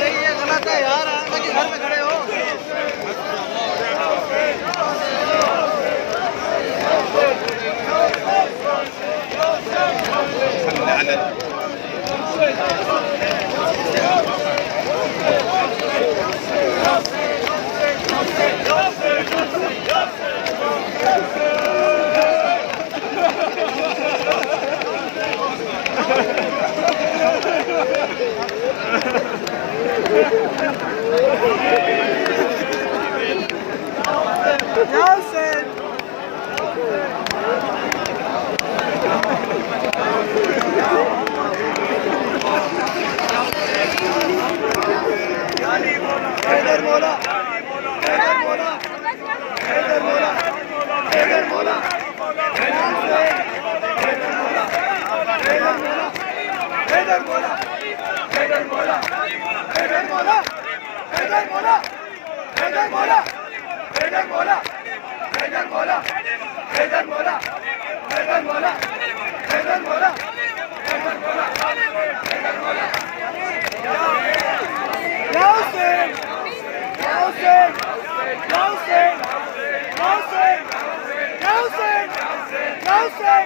ये गलत है यार, आगे घर में खड़े हो। Nelson! Header mola! Header mola! Header mola! Header mola! Header mola! Header mola! Header mola! Header mola! Header mola! Header mola! Header mola! Header mola! Header mola! Header mola! Header mola! Header mola! Header mola! Nelson! Nelson! Nelson! Nelson! Nelson! Nelson!